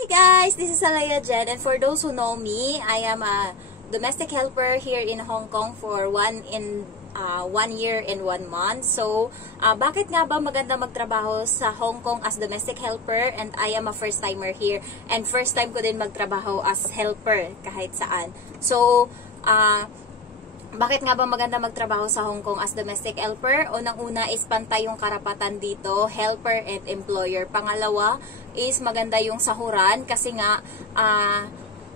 Hi guys, this is Alaya Jen, and for those who know me, I am a domestic helper here in Hong Kong for 1 year and 1 month. So, bakit nga ba maganda magtrabaho sa Hong Kong as domestic helper? And I am a first timer here, and first time ko din magtrabaho as helper kahit saan. So, bakit nga ba maganda magtrabaho sa Hong Kong as domestic helper? Unang-una is pantay yung karapatan dito, helper and employer. Pangalawa is maganda yung sahuran kasi nga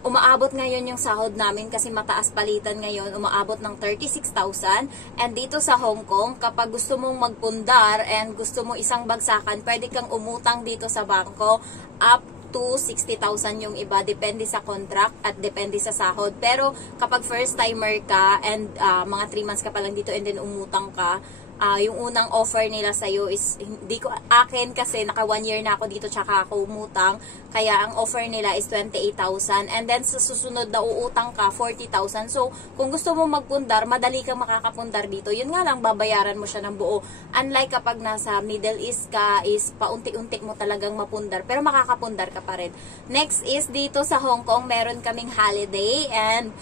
umaabot ngayon yung sahod namin kasi mataas palitan ngayon, umaabot ng 36,000. And dito sa Hong Kong, kapag gusto mong magpundar and gusto mo isang bagsakan, pwede kang umutang dito sa bangko up to 60,000 yung iba, depende sa contract at depende sa sahod. Pero kapag first timer ka and mga 3 months ka pa lang dito and then umutang ka, yung unang offer nila sa'yo is, hindi ko, akin kasi naka 1 year na ako dito tsaka ako umutang, kaya ang offer nila is 28,000 and then sa susunod na uutang ka 40,000. So kung gusto mo magpundar, madali kang makakapundar dito. Yun nga lang, babayaran mo siya ng buo. Unlike kapag nasa Middle East ka, is paunti-unti mo talagang mapundar, pero makakapundar ka pa rin. Next is dito sa Hong Kong, meron kaming holiday, and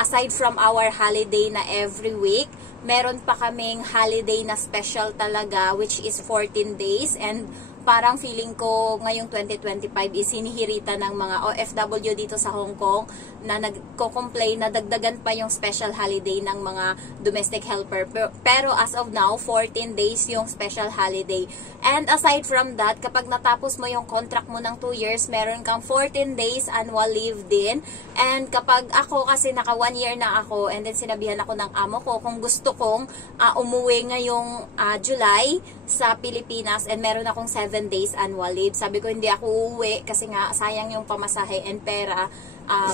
aside from our holiday na every week, meron pa kaming holiday na special talaga, which is 14 days. And parang feeling ko ngayong 2025 is hinihirita ng mga OFW dito sa Hong Kong na nagko-complain na dagdagan pa yung special holiday ng mga domestic helper. Pero as of now, 14 days yung special holiday. And aside from that, kapag natapos mo yung contract mo ng 2 years, meron kang 14 days annual leave din. And kapag ako, kasi naka 1 year na ako, and then sinabihan ako ng amo ko kung gusto kong umuwi ngayong July sa Pilipinas, and meron akong 7 days annual leave. Sabi ko hindi ako uuwi kasi nga sayang yung pamasahe and pera,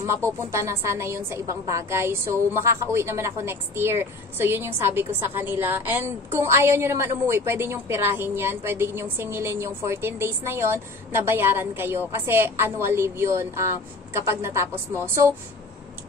mapupunta na sana yun sa ibang bagay. So makakauwi naman ako next year. So yun yung sabi ko sa kanila. And kung ayaw nyo naman umuwi, pwede nyong pirahin yan, pwede nyong singilin yung 14 days na yon na bayaran kayo kasi annual leave yun kapag natapos mo. So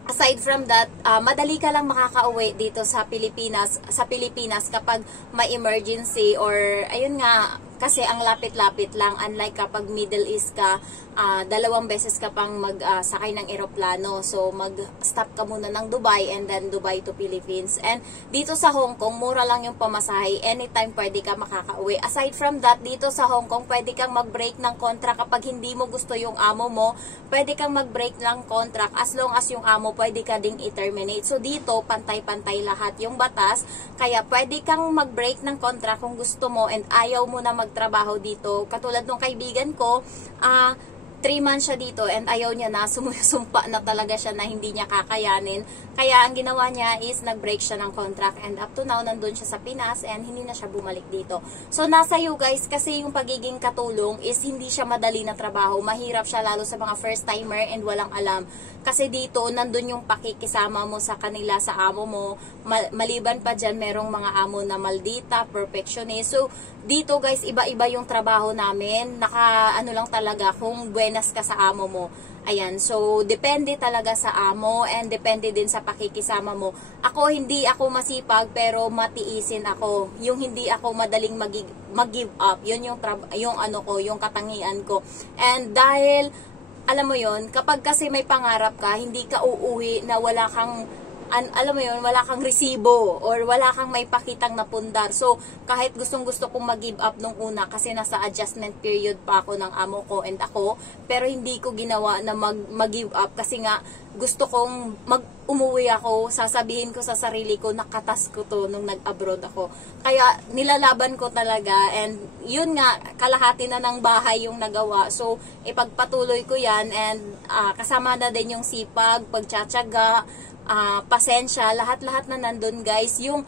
aside from that, madali ka lang makakauwi dito sa Pilipinas kapag may emergency or ayun nga, kasi ang lapit-lapit lang, unlike kapag Middle East ka, 2 beses ka pang magsakay ng eroplano. So mag-stop ka muna ng Dubai and then Dubai to Philippines. And dito sa Hong Kong, mura lang yung pamasahe, anytime pwede ka makakauwi. Aside from that, dito sa Hong Kong, pwede kang mag-break ng contract kapag hindi mo gusto yung amo mo. Pwede kang mag-break ng contract as long as yung amo pwede ka ding i-terminate. So dito, pantay-pantay lahat yung batas. Kaya pwede kang mag-break ng contract kung gusto mo and ayaw mo na magtrabaho dito. Katulad nung kaibigan ko, 3 months siya dito and ayaw niya na, sumusumpa na talaga siya na hindi niya kakayanin. Kaya ang ginawa niya is nag-break siya ng contract, and up to now nandun siya sa Pinas and hindi na siya bumalik dito. So nasa iyo guys, kasi yung pagiging katulong is hindi siya madali na trabaho. Mahirap siya lalo sa mga first timer and walang alam. Kasi dito nandun yung pakikisama mo sa kanila, sa amo mo. Maliban pa dyan, merong mga amo na maldita, perfectionist. So dito guys, iba-iba yung trabaho namin. Ano lang talaga kung buenas ka sa amo mo. Ayan, so depende talaga sa amo and depende din sa pakikisama mo. Ako, hindi ako masipag pero matiisin ako. Yung hindi ako madaling mag-give up. Yun yung katangian ko. And dahil alam mo yon, kapag kasi may pangarap ka, hindi ka uuwi na wala kang alam mo yun, wala kang resibo or wala kang may pakitang napundar. So, kahit gustong-gusto kong mag-give up nung una kasi nasa adjustment period pa ako ng amo ko and ako, pero hindi ko ginawa na mag-give up kasi nga gusto kong umuwi ako, sasabihin ko sa sarili ko, nakatas ko to nung nag-abroad ako. Kaya nilalaban ko talaga, and yun nga, kalahati na ng bahay yung nagawa. So, ipagpatuloy ko yan, and kasama na din yung sipag, pagtsatsaga, pasensya, lahat-lahat na nandun guys. Yung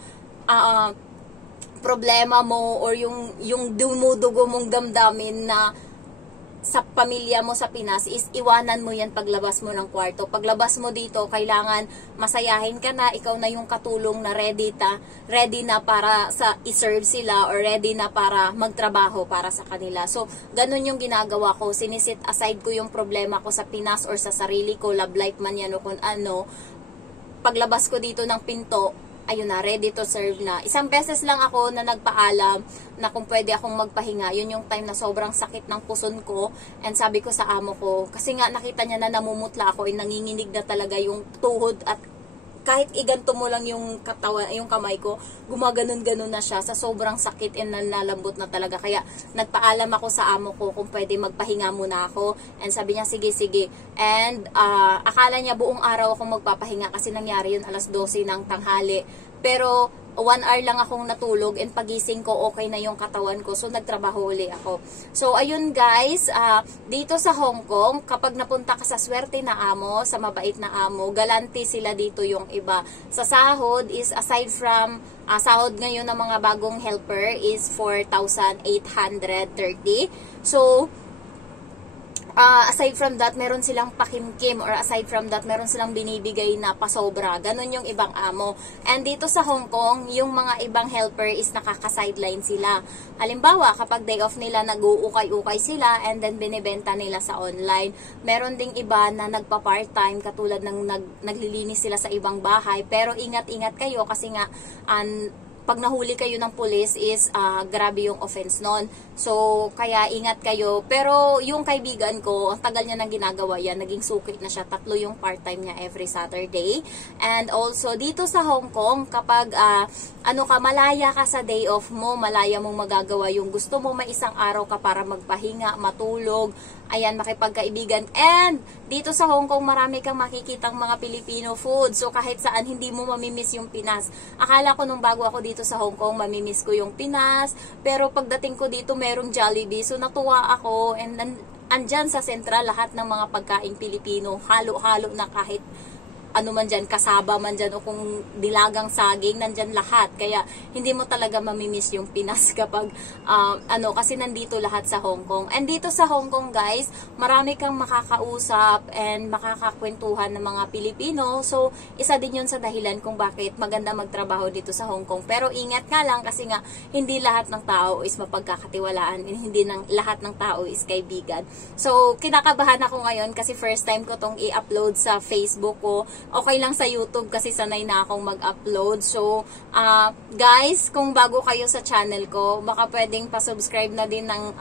problema mo or yung dumudugo mong damdamin na sa pamilya mo sa Pinas is iwanan mo yan paglabas mo ng kwarto. Paglabas mo dito, kailangan masayahin ka na, ikaw na yung katulong na ready na para i-serve sila or ready na para magtrabaho para sa kanila. So, ganun yung ginagawa ko. Sinisit aside ko yung problema ko sa Pinas or sa sarili ko, love life man yan o kung ano. Paglabas ko dito ng pinto, ayun na, ready to serve na. Isang beses lang ako na nagpaalam na kung pwede akong magpahinga. Yun yung time na sobrang sakit ng puson ko. And sabi ko sa amo ko, kasi nga nakita niya na namumutla ako, nanginginig na talaga yung tuhod at kahit iganto mo lang yung katawan, yung kamay ko, gumaganon-ganon na siya sa sobrang sakit and nalalambot na talaga. Kaya nagpaalam ako sa amo ko kung pwede magpahinga muna ako. And sabi niya, sige, sige. And akala niya buong araw akong magpapahinga kasi nangyari yun alas 12 ng tanghali. Pero 1 hour lang akong natulog and pagising ko okay na yung katawan ko. So nagtrabaho uli ako. So ayun guys, dito sa Hong Kong, kapag napunta ka sa swerte na amo, sa mabait na amo, galante sila dito yung iba. Sa sahod is aside from sahod ngayon ng mga bagong helper is 4,830. So aside from that, meron silang pakimkim or aside from that, meron silang binibigay na pasobra. Ganon yung ibang amo. And dito sa Hong Kong, yung mga ibang helper is nakaka-sideline sila. Halimbawa, kapag day off nila, nag-uukay-ukay sila and then binibenta nila sa online. Meron ding iba na nagpa-part-time katulad ng naglilinis sila sa ibang bahay. Pero ingat-ingat kayo kasi nga pag nahuli kayo ng pulis is grabe yung offense nun. So, kaya ingat kayo. Pero yung kaibigan ko, ang tagal niya nang ginagawa yan, naging sukit na siya. 3 yung part-time niya every Saturday. And also, dito sa Hong Kong, kapag malaya ka sa day off mo, malaya mong magagawa yung gusto mo, may isang araw ka para magpahinga, matulog, ayan, makipagkaibigan. And dito sa Hong Kong, marami kang makikitang mga Filipino food. So, kahit saan, hindi mo mamimiss yung Pinas. Akala ko nung bago ako dito sa Hong Kong, mamimiss ko yung Pinas. Pero pagdating ko dito, merong Jollibee. So, natuwa ako. And andyan sa Central, lahat ng mga pagkaing Pilipino, halo-halo na kahit ano man dyan, kasaba man dyan, o kung dilagang saging, nandyan lahat. Kaya, hindi mo talaga mamimiss yung Pinas kapag, kasi nandito lahat sa Hong Kong. And dito sa Hong Kong, guys, marami kang makakausap and makakakwentuhan ng mga Pilipino. So, isa din yun sa dahilan kung bakit maganda magtrabaho dito sa Hong Kong. Pero, ingat nga lang kasi nga, hindi lahat ng tao is mapagkakatiwalaan and hindi lahat ng tao is kaibigan. So, kinakabahan ako ngayon kasi first time ko tong i-upload sa Facebook ko. Okay lang sa YouTube kasi sanay na akong mag-upload. So, guys, kung bago kayo sa channel ko, baka pwedeng pa-subscribe na din ng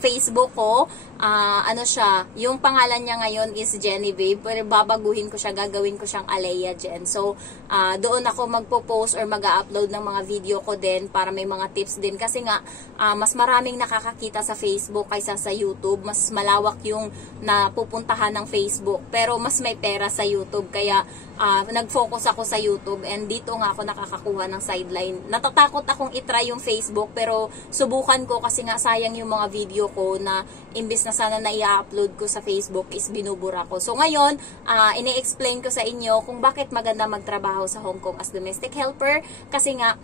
Facebook ko. Yung pangalan niya ngayon is Genevieve, pero babaguhin ko siya, gagawin ko siyang Alea Jen. So, doon ako magpo-post or mag-upload ng mga video ko din para may mga tips din. Kasi nga, mas maraming nakakakita sa Facebook kaysa sa YouTube. Mas malawak yung napupuntahan ng Facebook. Pero mas may pera sa YouTube. Kaya, nag-focus ako sa YouTube and dito nga ako nakakakuha ng sideline. Natatakot akong itry yung Facebook pero subukan ko kasi nga sayang yung mga video ko na imbis na sana na i-upload ko sa Facebook is binubura ko. So ngayon, ini-explain ko sa inyo kung bakit maganda magtrabaho sa Hong Kong as domestic helper kasi nga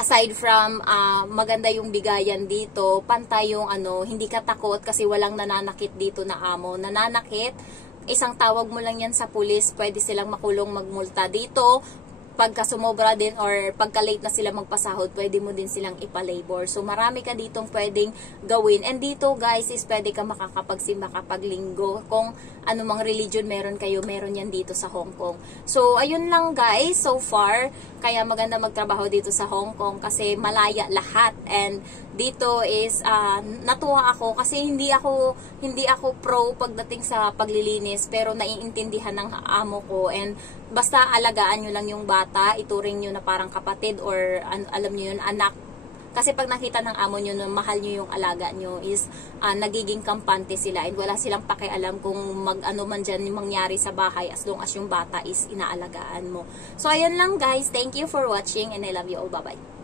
aside from maganda yung bigayan dito, pantay yung hindi ka takot kasi walang nananakit dito na amo. Nananakit, isang tawag mo lang yan sa pulis, pwede silang makulong, magmulta dito. Pagka sumobra din or pagka late na sila magpasahod, pwede mo din silang ipalabor. So, marami ka ditong pwedeng gawin. And dito, guys, is pwede ka makakapagsimba kapag linggo. Kung anumang religion meron kayo, meron yan dito sa Hong Kong. So, ayun lang, guys, so far. Kaya maganda magtrabaho dito sa Hong Kong kasi malaya lahat. And dito is, natuwa ako kasi hindi ako pro pagdating sa paglilinis, pero naiintindihan ng amo ko. And basta alagaan nyo lang yung bata, ituring nyo na parang kapatid or alam nyo yun, anak. Kasi pag nakita ng amo nyo na mahal nyo yung alaga nyo is nagiging kampante sila and wala silang pakialam kung mag-ano man dyan yung mangyari sa bahay as long as yung bata is inaalagaan mo. So, ayun lang guys. Thank you for watching and I love you all. Bye-bye.